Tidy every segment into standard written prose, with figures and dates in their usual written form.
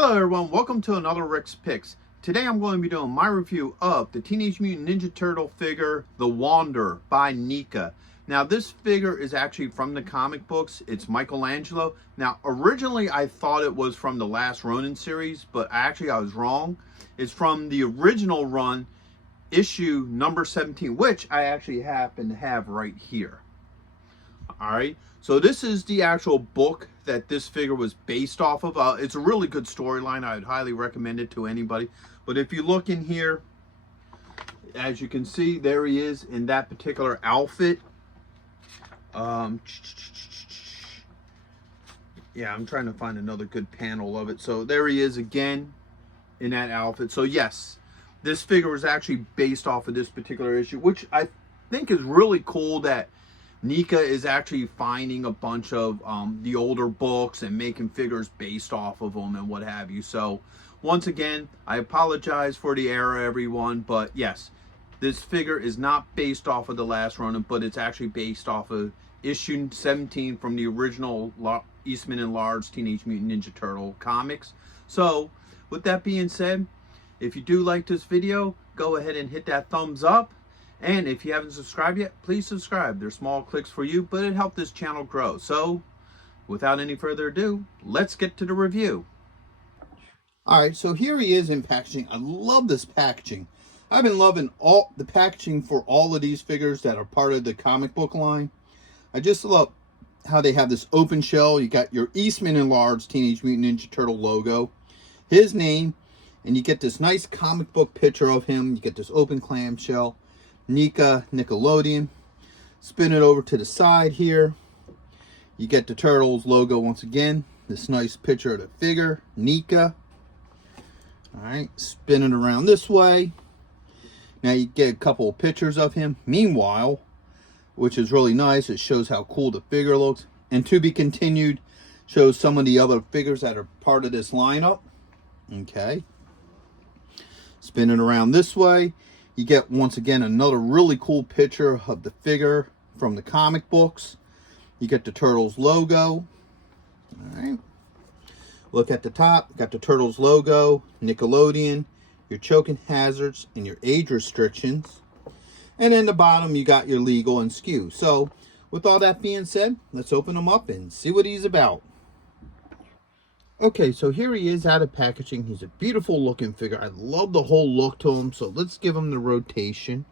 Hello everyone, welcome to another Rick's Picks. Today I'm going to be doing my review of the Teenage Mutant Ninja Turtle figure, The Wanderer by NECA. Now this figure is actually from the comic books. It's Michelangelo. Now originally I thought it was from the Last Ronin series, but I was wrong. It's from the original run, issue number 17, which I actually happen to have right here. Alright, so this is the actual book that this figure was based off of. It's a really good storyline. I would highly recommend it to anybody. But if you look in here, as you can see, there he is in that particular outfit. Yeah, I'm trying to find another good panel of it. So there he is again in that outfit. So yes, this figure was actually based off of this particular issue, which I think is really cool that NECA is actually finding a bunch of the older books and making figures based off of them and what have you. So once again, I apologize for the error, everyone, but yes, this figure is not based off of the Last Ronin, but it's actually based off of issue 17 from the original Eastman and Large Teenage Mutant Ninja Turtle comics. So with that being said, if you do like this video, go ahead and hit that thumbs up. And if you haven't subscribed yet, please subscribe. They're small clicks for you, but it helps this channel grow. So, without any further ado, let's get to the review. Alright, so here he is in packaging. I love this packaging. I've been loving all the packaging for all of these figures that are part of the comic book line. I just love how they have this open shell. You got your Eastman and Large Teenage Mutant Ninja Turtle logo, his name, and you get this nice comic book picture of him. You get this open clamshell. NECA, Nickelodeon. Spin it over to the side here. You get the Turtles logo once again. This nice picture of the figure, NECA. Alright, spin it around this way. Now you get a couple of pictures of him. Meanwhile, which is really nice, it shows how cool the figure looks. And to be continued, shows some of the other figures that are part of this lineup. Okay. Spin it around this way. You get, once again, another really cool picture of the figure from the comic books. You get the Turtles logo. Alright. Look at the top. Got the Turtles logo, Nickelodeon, your choking hazards, and your age restrictions. And then the bottom, you got your legal and SKU. So, with all that being said, let's open him up and see what he's about. Okay, so here he is out of packaging. He's a beautiful looking figure. I love the whole look to him. So let's give him the rotation.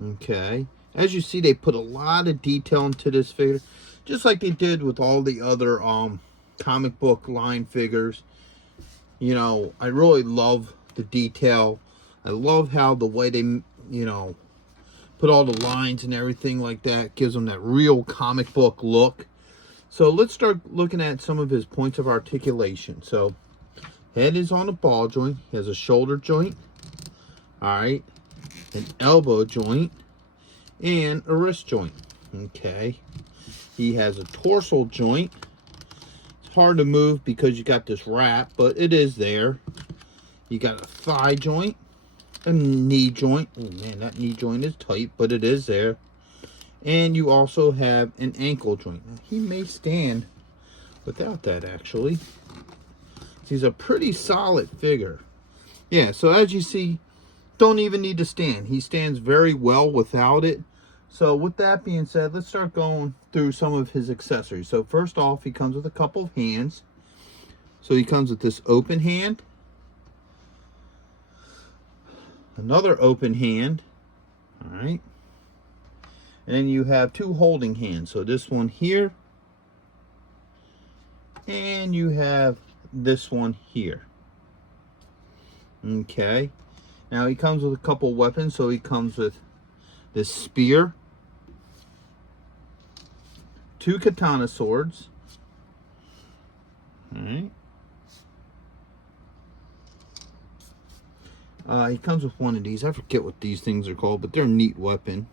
Okay. As you see, they put a lot of detail into this figure. Just like they did with all the other comic book line figures. You know, I really love the detail. I love how the way they, you know, put all the lines and everything like that. Gives them that real comic book look. So let's start looking at some of his points of articulation. So head is on a ball joint. He has a shoulder joint. Alright. An elbow joint. And a wrist joint. Okay. He has a torso joint. It's hard to move because you got this wrap, but it is there. You got a thigh joint. A knee joint. Oh man, that knee joint is tight, but it is there. And you also have an ankle joint. Now, he may stand without that, actually. He's a pretty solid figure. Yeah, so as you see, don't even need to stand. He stands very well without it. So with that being said, let's start going through some of his accessories. So first off, he comes with a couple of hands. So he comes with this open hand. Another open hand. All right. And you have two holding hands. So this one here. And you have this one here. Okay. Now he comes with a couple weapons. So he comes with this spear. Two katana swords. Alright. He comes with one of these. I forget what these things are called, but they're a neat weapon.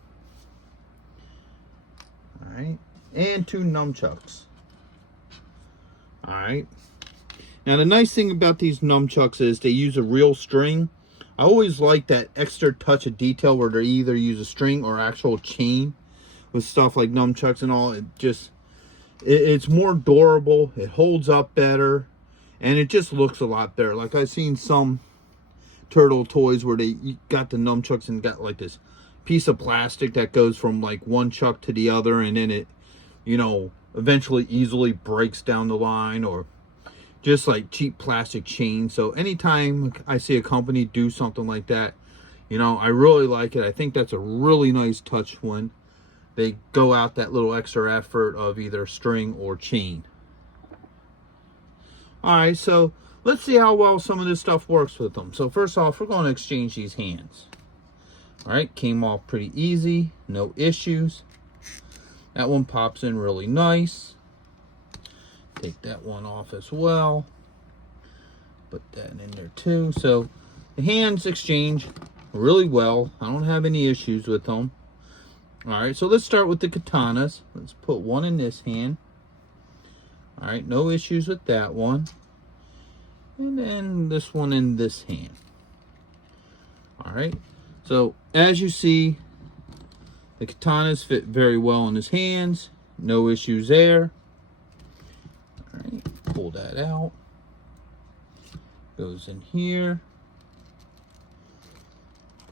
Alright, and two nunchucks. Alright. Now the nice thing about these nunchucks is they use a real string. I always like that extra touch of detail where they either use a string or actual chain with stuff like nunchucks and all. It's more durable. It holds up better. And it just looks a lot better. Like I've seen some turtle toys where they got the nunchucks and got like this piece of plastic that goes from like one chuck to the other, and then it, you know, eventually easily breaks down the line, or just like cheap plastic chain. So anytime I see a company do something like that, you know, I really like it. I think that's a really nice touch when they go out that little extra effort of either string or chain. All right, so let's see how well some of this stuff works with them. So first off, we're going to exchange these hands. All right, came off pretty easy, no issues. That one pops in really nice. Take that one off as well. Put that in there too. So the hands exchange really well. I don't have any issues with them. All right, so let's start with the katanas. Let's put one in this hand. All right, no issues with that one. And then this one in this hand. All right, so as you see, the katanas fit very well in his hands. No issues there. All right, pull that out. Goes in here.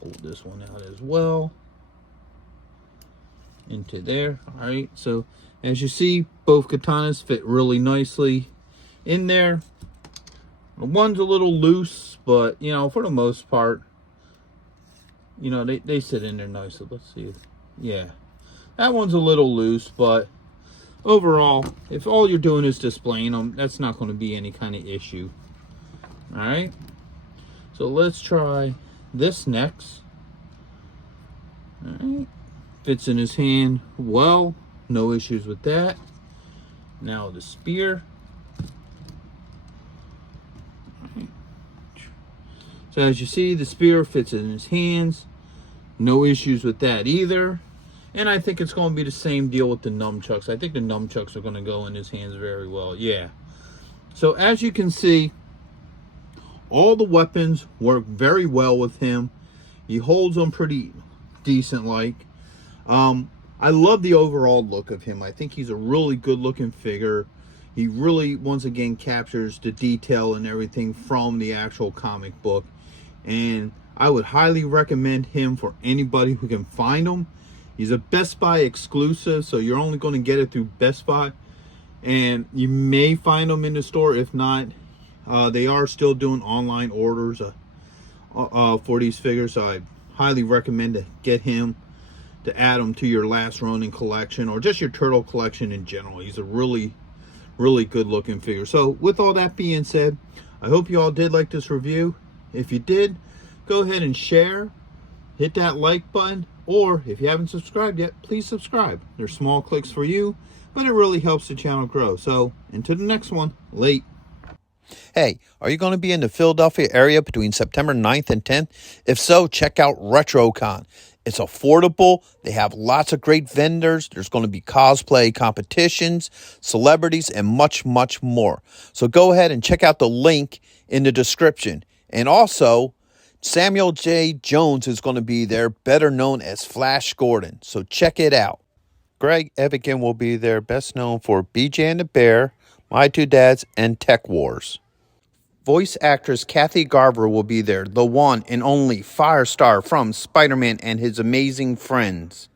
Pull this one out as well. Into there. All right, so as you see, both katanas fit really nicely in there. One's a little loose, but you know, for the most part, you know, they sit in there nicely. Let's see. Yeah, that one's a little loose, but overall, if all you're doing is displaying them, that's not going to be any kind of issue. All right, so let's try this next. All right, fits in his hand well, no issues with that. Now the spear. So as you see, the spear fits in his hands. No issues with that either. And I think it's going to be the same deal with the nunchucks. I think the nunchucks are going to go in his hands very well. Yeah. So as you can see, all the weapons work very well with him. He holds them pretty decent like. I love the overall look of him. I think he's a really good looking figure. He really, once again, captures the detail and everything from the actual comic book. And I would highly recommend him for anybody who can find him. He's a Best Buy exclusive, so you're only going to get it through Best Buy. And you may find them in the store. If not, they are still doing online orders for these figures. So I highly recommend to get him, to add him to your last Ronin collection, or just your turtle collection in general. He's a really good looking figure. So with all that being said, I hope you all did like this review. If you did, go ahead and share, hit that like button, or if you haven't subscribed yet, please subscribe. They're small clicks for you, but it really helps the channel grow. So until the next one, late. Hey, are you going to be in the Philadelphia area between September 9th and 10th? If so, check out RetroCon. It's affordable. They have lots of great vendors. There's going to be cosplay competitions, celebrities, and much, much more. So go ahead and check out the link in the description. And also, Samuel J. Jones is going to be there, better known as Flash Gordon. So check it out. Greg Evigan will be there, best known for BJ and the Bear, My Two Dads, and Tech Wars. Voice actress Kathy Garver will be there, the one and only Firestar from Spider-Man and His Amazing Friends.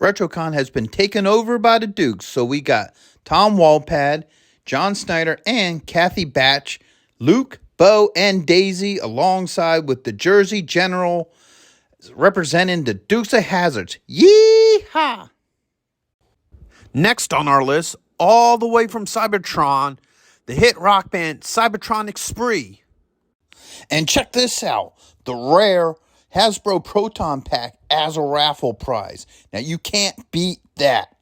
RetroCon has been taken over by the Dukes, so we got Tom Walpad, John Snyder, and Kathy Batch, Luke, Bo, and Daisy, alongside with the Jersey General representing the Dukes of Hazzards. Yee-haw! Next on our list, all the way from Cybertron, the hit rock band Cybertronic Spree. And check this out, the rare Hasbro Proton Pack as a raffle prize. Now you can't beat that.